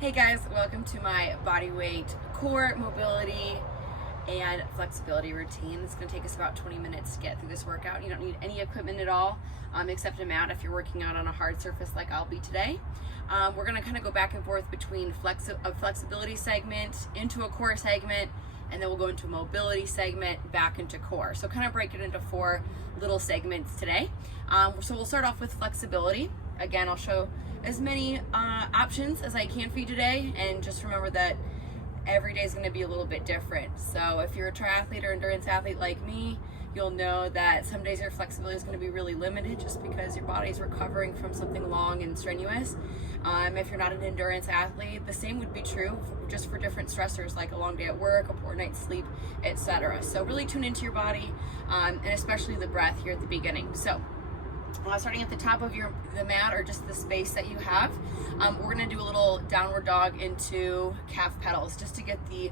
Hey guys, welcome to my Bodyweight core mobility and flexibility routine. It's going to take us about 20 minutes to get through this workout. You don't need any equipment at all, except a mat if you're working out on a hard surface like I'll be today. We're going to kind of go back and forth between a flexibility segment into a core segment, and then we'll go into a mobility segment back into core. So kind of break it into 4 little segments today. So we'll start off with flexibility. Again, I'll show as many options as I can for you today, and just remember that every day is going to be a little bit different. So if you're a triathlete or endurance athlete like me, you'll know that some days your flexibility is going to be really limited just because your body's recovering from something long and strenuous. If you're not an endurance athlete, the same would be true just for different stressors like a long day at work, a poor night's sleep, etc. So really tune into your body, and especially the breath here at the beginning. So starting at the top of the mat, or just the space that you have, we're going to do a little downward dog into calf pedals just to get the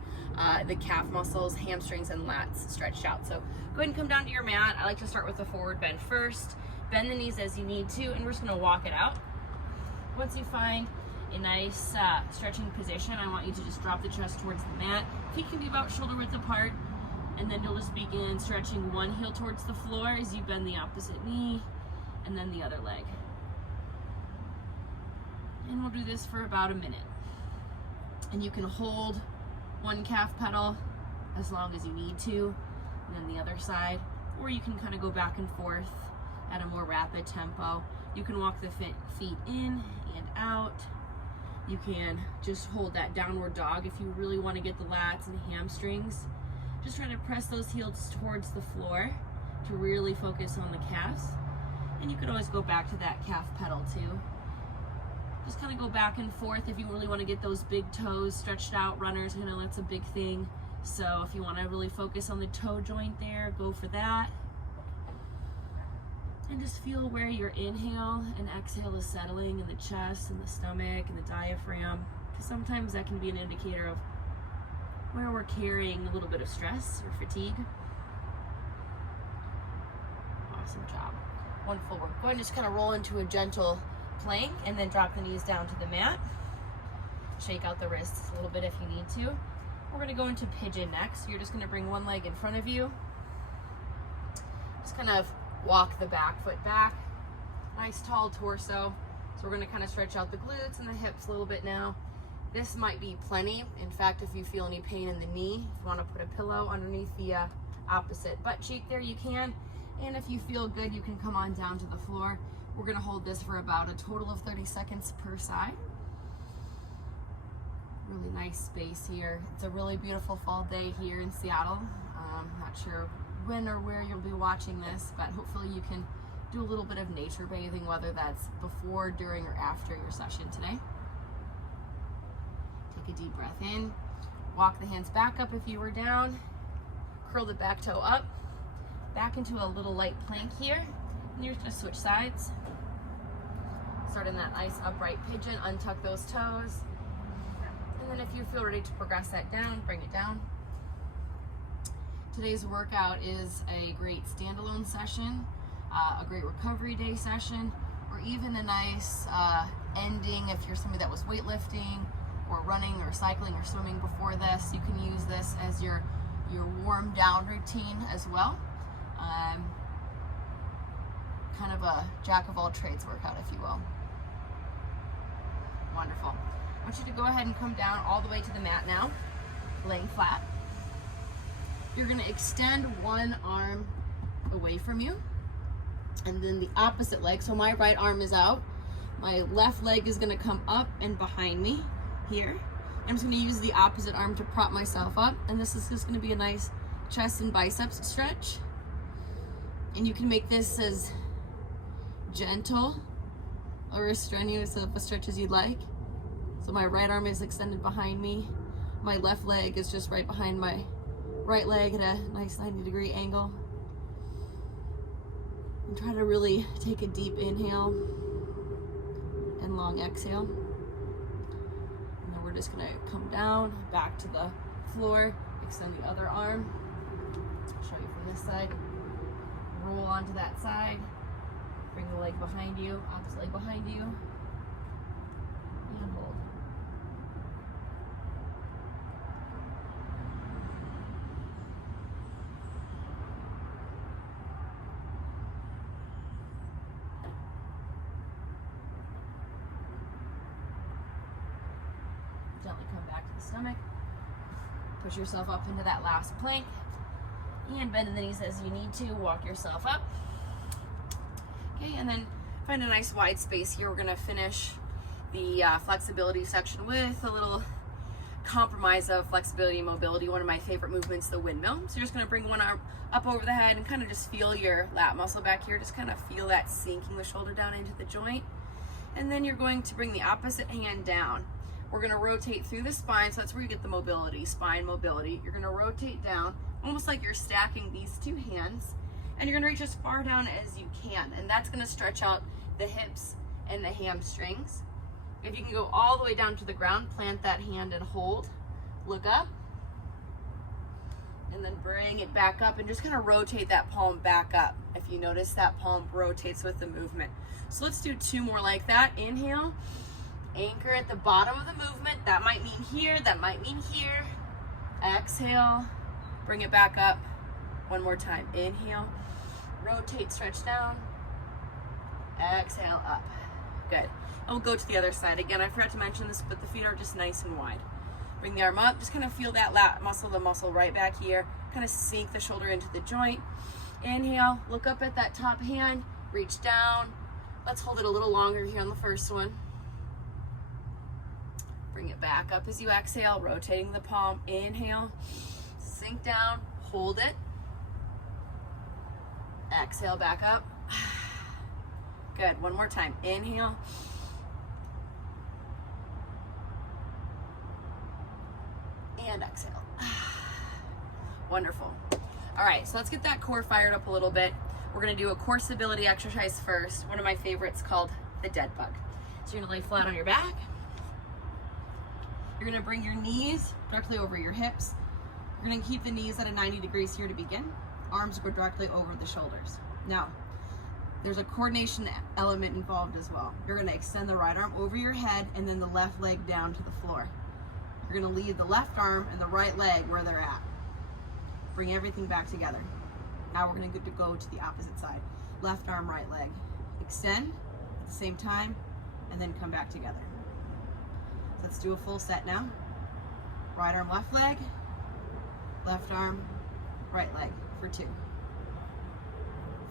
calf muscles, hamstrings, and lats stretched out. So go ahead and come down to your mat. I like to start with a forward bend first. Bend the knees as you need to, and we're just going to walk it out. Once you find a nice stretching position, I want you to just drop the chest towards the mat. Feet can be about shoulder width apart, and then you'll just begin stretching one heel towards the floor as you bend the opposite knee, and then the other leg. And we'll do this for about a minute. And you can hold one calf pedal as long as you need to, and then the other side, or you can kind of go back and forth at a more rapid tempo. You can walk the feet in and out. You can just hold that downward dog if you really want to get the lats and hamstrings. Just try to press those heels towards the floor to really focus on the calves. And you could always go back to that calf pedal too. Just kind of go back and forth if you really want to get those big toes stretched out. Runners, you know, that's a big thing. So if you want to really focus on the toe joint there, go for that. And just feel where your inhale and exhale is settling in the chest and the stomach and the diaphragm, because sometimes that can be an indicator of where we're carrying a little bit of stress or fatigue. Awesome job. One forward. Go ahead and just kind of roll into a gentle plank, and then drop the knees down to the mat. Shake out the wrists a little bit if you need to. We're going to go into pigeon next. So you're just going to bring one leg in front of you. Just kind of walk the back foot back. Nice tall torso. So we're going to kind of stretch out the glutes and the hips a little bit now. This might be plenty. In fact, if you feel any pain in the knee, if you want to put a pillow underneath the opposite butt cheek there, you can. And if you feel good, you can come on down to the floor. We're going to hold this for about a total of 30 seconds per side. Really nice space here. It's a really beautiful fall day here in Seattle. Not sure when or where you'll be watching this, but hopefully you can do a little bit of nature bathing, whether that's before, during, or after your session today. Take a deep breath in. Walk the hands back up if you were down. Curl the back toe up. Back into a little light plank here, and you're just going to switch sides. Start in that nice upright pigeon, untuck those toes, and then if you feel ready to progress that down, bring it down. Today's workout is a great standalone session, a great recovery day session, or even a nice ending if you're somebody that was weightlifting or running or cycling or swimming before this. You can use this as your warm down routine as well. Kind of a jack of all trades workout, if you will. Wonderful. I want you to go ahead and come down all the way to the mat now, laying flat. You're going to extend one arm away from you, and then the opposite leg. So my right arm is out. My left leg is going to come up and behind me here. I'm just going to use the opposite arm to prop myself up, and this is just going to be a nice chest and biceps stretch. And you can make this as gentle or as strenuous of a stretch as you'd like. So my right arm is extended behind me. My left leg is just right behind my right leg at a nice 90-degree angle. And try to really take a deep inhale and long exhale. And then we're just gonna come down, back to the floor, extend the other arm. I'll show you from this side. Roll onto that side, bring the leg behind you, opposite leg behind you, and hold. Gently come back to the stomach. Push yourself up into that last plank. And bend in the knees as you need to. Walk yourself up. Okay, and then find a nice wide space here. We're gonna finish the flexibility section with a little compromise of flexibility and mobility. One of my favorite movements, the windmill. So you're just gonna bring one arm up over the head and kind of just feel your lat muscle back here. Just kind of feel that sinking the shoulder down into the joint. And then you're going to bring the opposite hand down. We're gonna rotate through the spine, so that's where you get the mobility, spine mobility. You're gonna rotate down, almost like you're stacking these two hands, and you're gonna reach as far down as you can, and that's gonna stretch out the hips and the hamstrings. If you can go all the way down to the ground, plant that hand and hold, look up, and then bring it back up and just kind of rotate that palm back up. If you notice that palm rotates with the movement. So let's do 2 more like that. Inhale, anchor at the bottom of the movement. That might mean here, that might mean here. Exhale, bring it back up. 1 more time. Inhale, rotate, stretch down. Exhale, up. Good. And we'll go to the other side. Again, I forgot to mention this, but the feet are just nice and wide. Bring the arm up, just kind of feel that lat muscle, the muscle right back here. Kind of sink the shoulder into the joint. Inhale, look up at that top hand, reach down. Let's hold it a little longer here on the first one. Bring it back up as you exhale, rotating the palm. Inhale, sink down, hold it. Exhale, back up. Good, 1 more time. Inhale. And exhale. Wonderful. All right, so let's get that core fired up a little bit. We're gonna do a core stability exercise first. One of my favorites called the dead bug. So you're gonna lay flat on your back. You're gonna bring your knees directly over your hips. You're gonna keep the knees at a 90 degrees here to begin. Arms go directly over the shoulders. Now, there's a coordination element involved as well. You're gonna extend the right arm over your head and then the left leg down to the floor. You're gonna leave the left arm and the right leg where they're at. Bring everything back together. Now we're gonna go to the opposite side. Left arm, right leg. Extend at the same time and then come back together. So let's do a full set now. Right arm, left leg. Left arm, right leg for 2,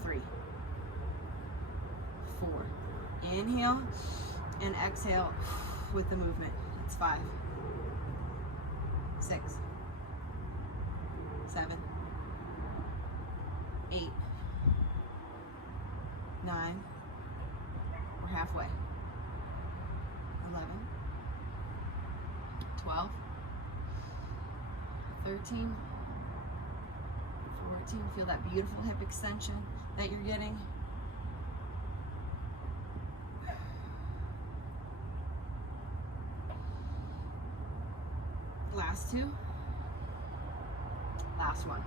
3, 4. Inhale and exhale with the movement. It's 5, 6, 7, 8, 9. We're halfway. 11, 12, 13, 14. Feel that beautiful hip extension that you're getting. Last 2. Last 1.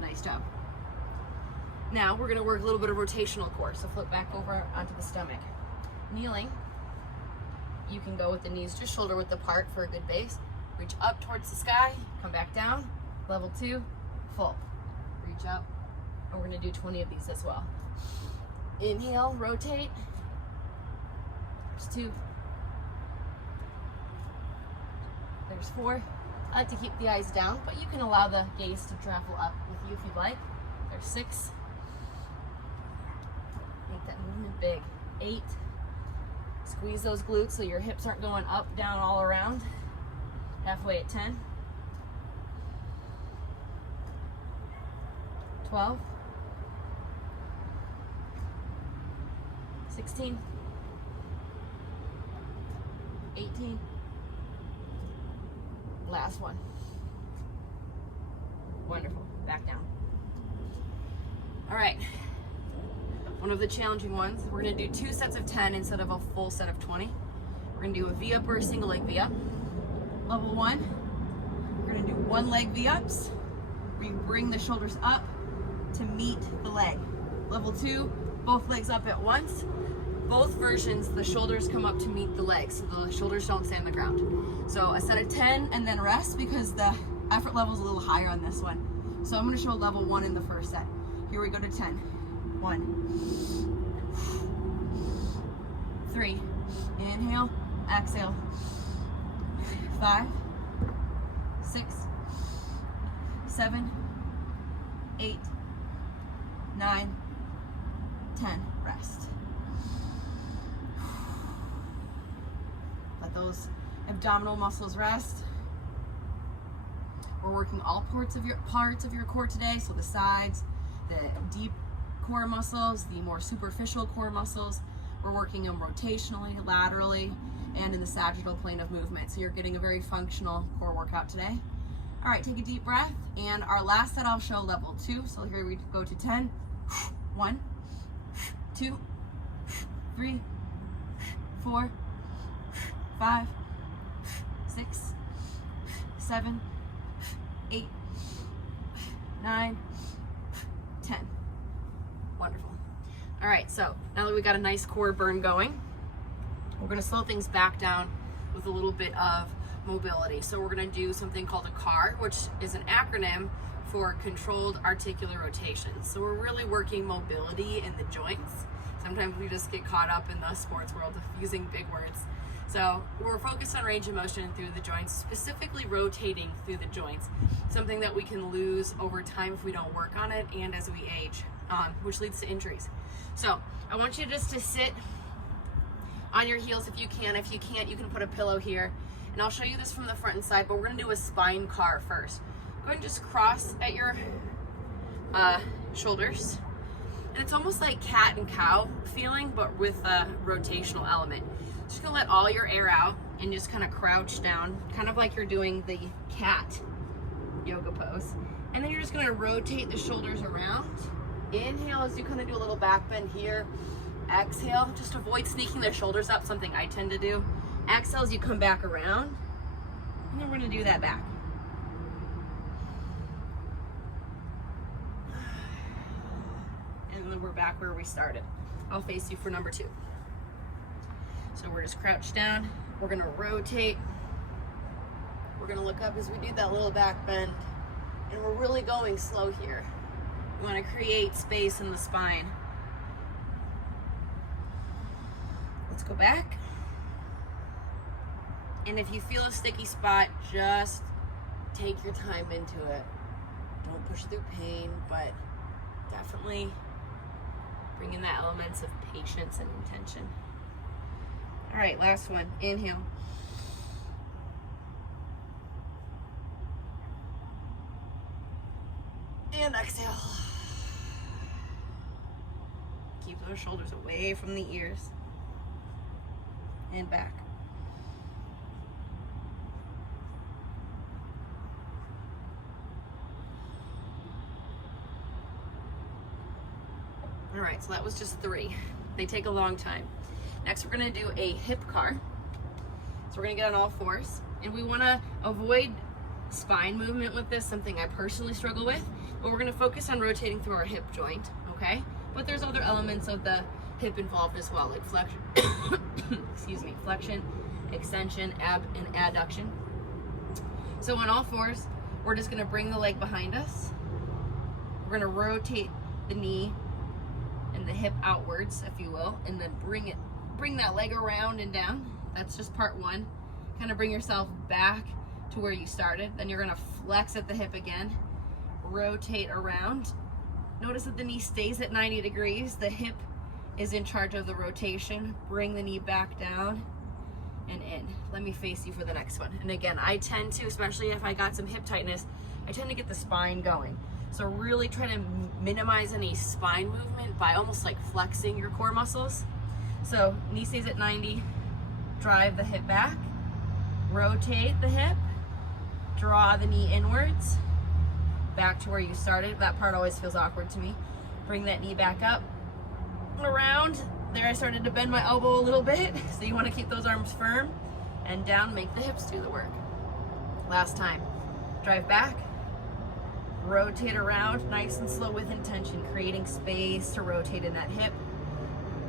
Nice job. Now we're going to work a little bit of rotational core. So flip back over onto the stomach. Kneeling, you can go with the knees just shoulder width apart for a good base. Reach up towards the sky, come back down. Level 2, full. Reach up, and we're going to do 20 of these as well. Inhale, rotate. There's 2. There's 4. I like to keep the eyes down, but you can allow the gaze to travel up with you if you'd like. There's 6. Make that movement big. 8. Squeeze those glutes so your hips aren't going up, down, all around. Halfway at 10. 12. 16. 18. Last one. Wonderful. Back down. All right. One of the challenging ones. We're going to do 2 sets of 10 instead of a full set of 20. We're going to do a V-up or a single leg V-up. Level 1. We're going to do 1 leg V-ups. We bring the shoulders up to meet the leg. Level 2, both legs up at once. Both versions, the shoulders come up to meet the legs, so the shoulders don't stay on the ground. So a set of 10 and then rest because the effort level is a little higher on this one. So I'm going to show level 1 in the first set. Here we go to 10. 1, 3. Inhale, exhale. 5, 6, 7, 8, 9, 10. Rest. Let those abdominal muscles rest. We're working all parts of your core today, so the sides, the deep core muscles, the more superficial core muscles. We're working them rotationally, laterally, and in the sagittal plane of movement. So you're getting a very functional core workout today. All right, take a deep breath. And our last set I'll show level 2. So here we go to 10. 1, 2, 3, 4, 5, 6, 7, 8, 9, 10. Wonderful. All right, so now that we got a nice core burn going, we're gonna slow things back down with a little bit of mobility. So we're gonna do something called a CAR, which is an acronym for controlled articular rotations. So we're really working mobility in the joints. Sometimes we just get caught up in the sports world of using big words. So we're focused on range of motion through the joints, specifically rotating through the joints, something that we can lose over time if we don't work on it and as we age, which leads to injuries. So I want you just to sit on your heels if you can. If you can't, you can put a pillow here. And I'll show you this from the front and side, but we're gonna do a spine CAR first. Go ahead and just cross at your shoulders. And it's almost like cat and cow feeling, but with a rotational element. Just gonna let all your air out and just kind of crouch down, kind of like you're doing the cat yoga pose. And then you're just gonna rotate the shoulders around. Inhale as you kind of do a little back bend here. Exhale, just avoid sneaking the shoulders up, something I tend to do. Exhale as you come back around. And then we're gonna do that back. And then we're back where we started. I'll face you for number 2. So we're just crouched down. We're gonna rotate. We're gonna look up as we do that little back bend. And we're really going slow here. We wanna create space in the spine. Let's go back. And if you feel a sticky spot, just take your time into it. Don't push through pain, but definitely bring in the elements of patience and intention. All right, last one. Inhale. And exhale. Keep those shoulders away from the ears. And back. All right, so that was just 3. They take a long time. Next, we're gonna do a hip CAR. So we're gonna get on all fours, and we wanna avoid spine movement with this, something I personally struggle with, but we're gonna focus on rotating through our hip joint, okay? But there's other elements of the hip involved as well, like flexion, excuse me, flexion, extension, ab, and adduction. So on all fours, we're just gonna bring the leg behind us. We're gonna rotate the knee and the hip outwards, if you will, and then bring that leg around and down. That's just part 1. Kind of bring yourself back to where you started. Then you're gonna flex at the hip again, rotate around. Notice that the knee stays at 90 degrees. The hip is in charge of the rotation. Bring the knee back down and in. Let me face you for the next one. And again, I tend to, especially if I got some hip tightness, I tend to get the spine going. So really try to minimize any spine movement by almost like flexing your core muscles. So knee stays at 90, drive the hip back, rotate the hip, draw the knee inwards, back to where you started. That part always feels awkward to me. Bring that knee back up, around. There I started to bend my elbow a little bit. So you want to keep those arms firm and down, make the hips do the work. Last time, drive back, rotate around, nice and slow with intention, creating space to rotate in that hip,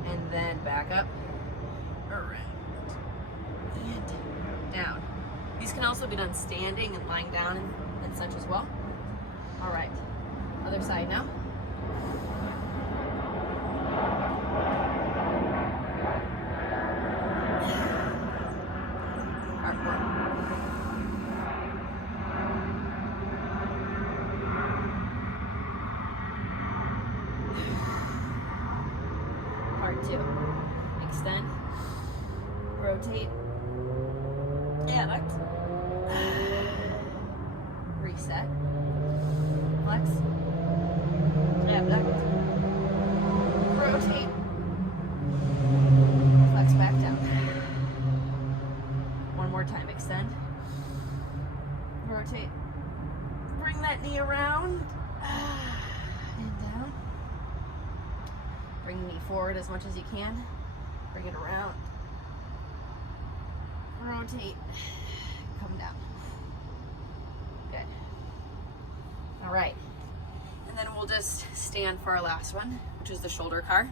and then back up, around, and down. These can also be done standing and lying down and such as well. All right, other side now. Rotate. Adduct. Reset. Flex. Abduct. Rotate. Flex back down. One more time. Extend. Rotate. Bring that knee around. And down. Bring the knee forward as much as you can. Bring it around. Rotate. Come down. Good. All right. And then we'll just stand for our last one, which is the shoulder car.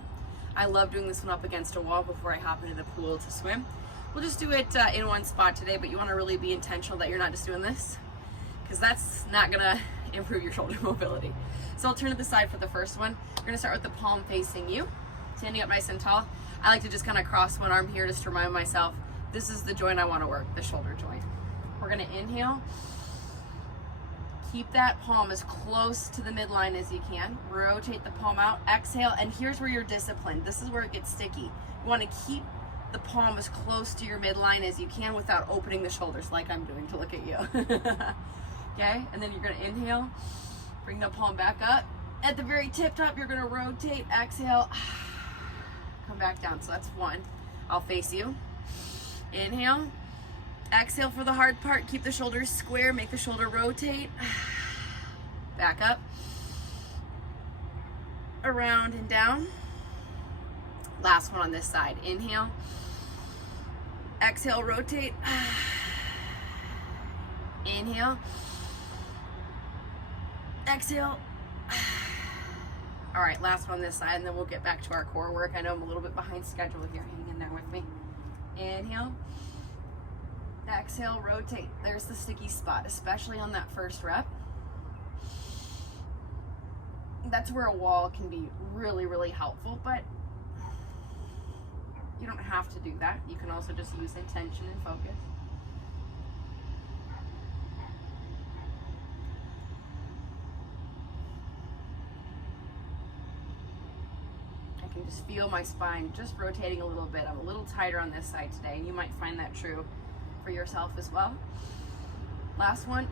I love doing this one up against a wall before I hop into the pool to swim. We'll just do it in one spot today, but you want to really be intentional that you're not just doing this, because that's not going to improve your shoulder mobility. So I'll turn to the side for the first one. We're going to start with the palm facing you, standing up nice and tall. I like to just kind of cross one arm here just to remind myself this is the joint I want to work, the shoulder joint. We're going to inhale. Keep that palm as close to the midline as you can. Rotate the palm out. Exhale, and here's where you're disciplined. This is where it gets sticky. You want to keep the palm as close to your midline as you can without opening the shoulders like I'm doing to look at you. Okay, and then you're going to inhale. Bring the palm back up. At the very tip top, you're going to rotate. Exhale. Come back down. So that's one. I'll face you. Inhale. Exhale for the hard part. Keep the shoulders square. Make the shoulder rotate. Back up. Around and down. Last one on this side. Inhale. Exhale, rotate. Inhale. Exhale. All right, last one on this side, and then we'll get back to our core work. I know I'm a little bit behind schedule here. Hang in there with me. Inhale. Exhale, rotate. There's the sticky spot, especially on that first rep. That's where a wall can be really, really helpful, but you don't have to do that. You can also just use intention and focus. I can just feel my spine just rotating a little bit. I'm a little tighter on this side today, and you might find that true for yourself as well. Last one.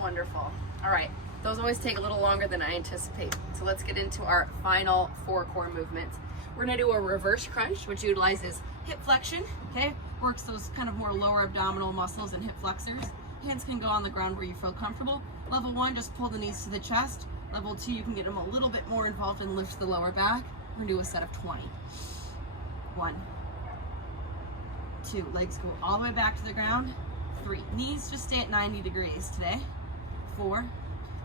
Wonderful. All right, those always take a little longer than I anticipate. So let's get into our final 4 core movements. We're gonna do a reverse crunch, which utilizes hip flexion, okay? Works those kind of more lower abdominal muscles and hip flexors. Hands can go on the ground where you feel comfortable. Level 1, just pull the knees to the chest. Level 2, you can get them a little bit more involved and lift the lower back. We're gonna do a set of 20. 1, 2, legs go all the way back to the ground. 3, knees just stay at 90 degrees today. 4,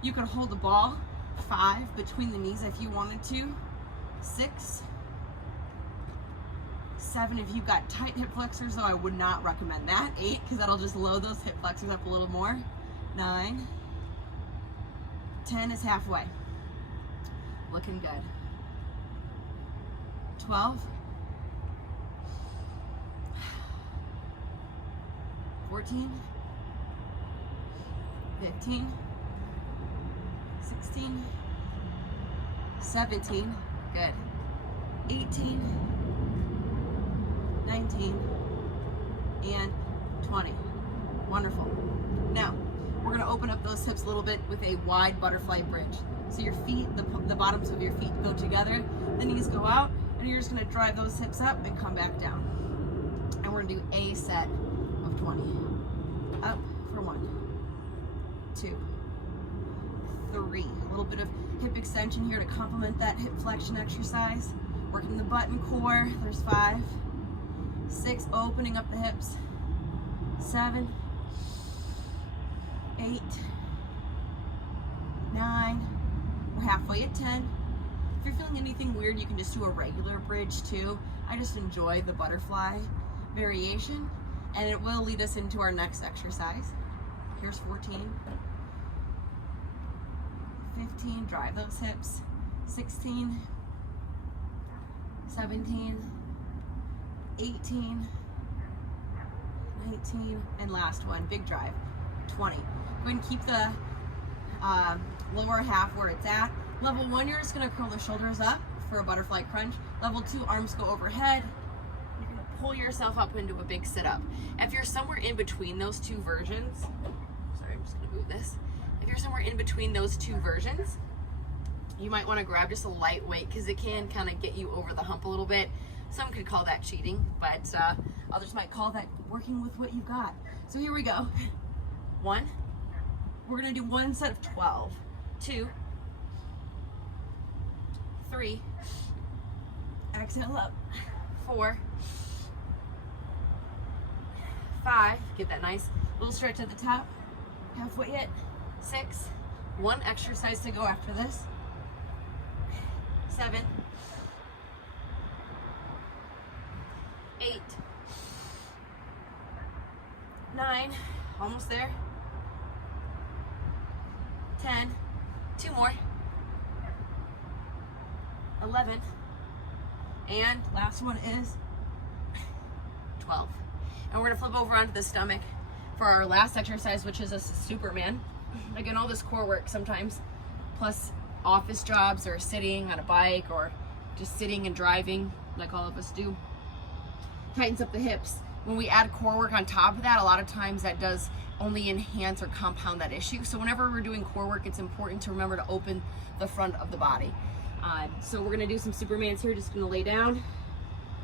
you could hold the ball. 5, between the knees if you wanted to. 6, 7, if you've got tight hip flexors, though I would not recommend that. 8, because that'll just load those hip flexors up a little more. 9, 10 is halfway. Looking good. 12, 14, 15, 16, 17, good. 18, 19, and 20. Wonderful. Now, we're going to open up those hips a little bit with a wide butterfly bridge. So your feet, the bottoms of your feet go together, the knees go out, and you're just going to drive those hips up and come back down. And we're going to do a set of 20. Up for 1, 2, 3. A little bit of hip extension here to complement that hip flexion exercise. Working the butt and core. There's 5, 6, opening up the hips. 7, 8, 9, we're halfway at 10. If you're feeling anything weird, you can just do a regular bridge too. I just enjoy the butterfly variation, and it will lead us into our next exercise. Here's 14, 15, drive those hips. 16, 17, 18, 19, and last one, big drive, 20. Go ahead and keep the lower half where it's at. Level 1, you're just gonna curl the shoulders up for a butterfly crunch. Level 2, arms go overhead. You're gonna pull yourself up into a big sit-up. If you're somewhere in between those two versions, sorry, I'm just gonna move this. If you're somewhere in between those two versions, you might wanna grab just a light weight because it can kind of get you over the hump a little bit. Some could call that cheating, but others might call that working with what you've got. So here we go. 1, we're gonna do 1 set of 12. 2, 3, exhale up. 4, 5, get that nice little stretch at the top. Halfway hit. 6, 1 exercise to go after this. 7, 8, 9, almost there. 10, 2 more. 11, and last one is 12. And we're gonna flip over onto the stomach for our last exercise, which is a Superman. Again, all this core work sometimes, plus office jobs or sitting on a bike or just sitting and driving like all of us do, tightens up the hips. When we add core work on top of that, a lot of times that does only enhance or compound that issue. So whenever we're doing core work, it's important to remember to open the front of the body. So we're gonna do some Supermans here, just gonna lay down.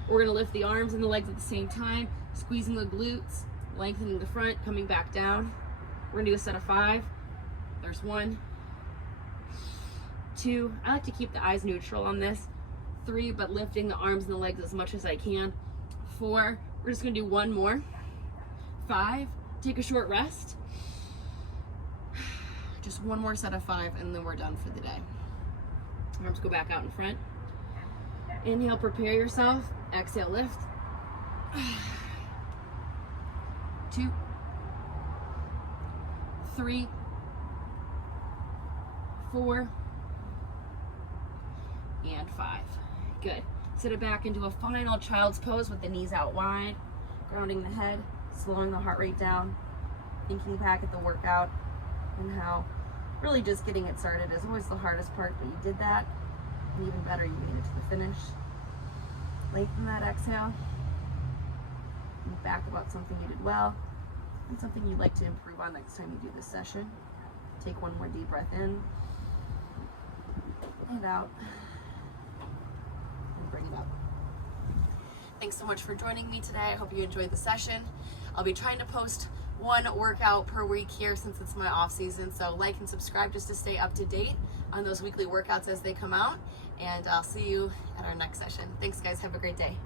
We're gonna lift the arms and the legs at the same time, squeezing the glutes, lengthening the front, coming back down. We're gonna do a set of 5. There's 1, 2, I like to keep the eyes neutral on this. 3, but lifting the arms and the legs as much as I can. 4, we're just gonna do 1 more. 5, take a short rest. Just 1 more set of 5 and then we're done for the day. Arms go back out in front. Inhale, prepare yourself. Exhale, lift. 2, 3, 4, and 5. Good. Sit it back into a final child's pose with the knees out wide, grounding the head, slowing the heart rate down, thinking back at the workout and how really just getting it started is always the hardest part, but you did that, and even better, you made it to the finish. Lengthen that exhale. Think back about something you did well and something you'd like to improve on next time you do this session. Take 1 more deep breath in and out, and bring it up. Thanks so much for joining me today. I hope you enjoyed the session. I'll be trying to post 1 workout per week here since it's my off season, so like and subscribe just to stay up to date on those weekly workouts as they come out, and I'll see you at our next session. Thanks guys, have a great day.